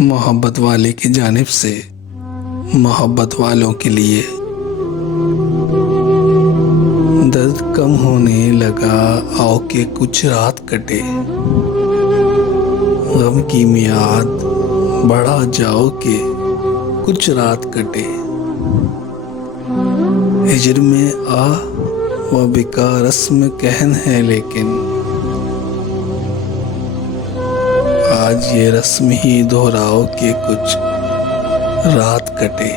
मोहब्बत वाले की जानिब से मोहब्बत वालों के लिए। दर्द कम होने लगा, आओ के कुछ रात कटे। गम की मियाद बढ़ा जाओ के कुछ रात कटे। हिजर में आ व बिका रस्म कहन है, लेकिन आज ये रस्म ही दोहराओ के कुछ रात कटे।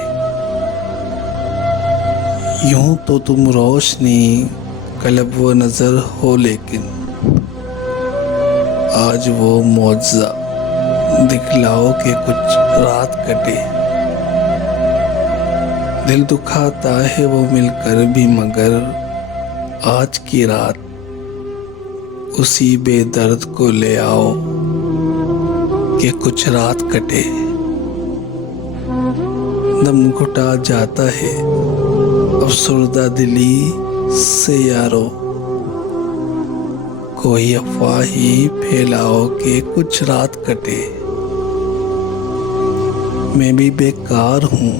यूं तो तुम रोशनी कलब व नजर हो, लेकिन आज वो मौजज़ा दिखलाओ के कुछ रात कटे। दिल दुखाता है वो मिलकर भी, मगर आज की रात उसी बेदर्द को ले आओ कि कुछ रात कटे। दम घुटा जाता है अफसुर्दा दिली से यारो, कोई अफवाह ही फैलाओ कि कुछ रात कटे। मैं भी बेकार हूँ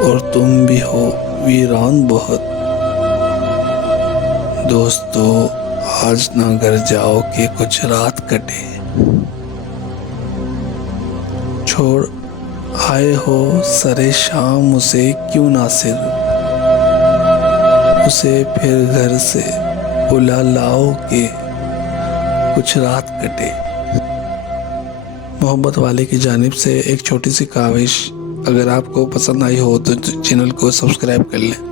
और तुम भी हो वीरान बहुत, दोस्तों आज ना घर जाओ कि कुछ रात कटे। छोड़ आए हो सरे शाम उसे क्यों ना सिर, उसे फिर घर से बुला लाओ के कुछ रात कटे। मोहब्बत वाले की जानिब से एक छोटी सी काविश, अगर आपको पसंद आई हो तो चैनल को सब्सक्राइब कर लें।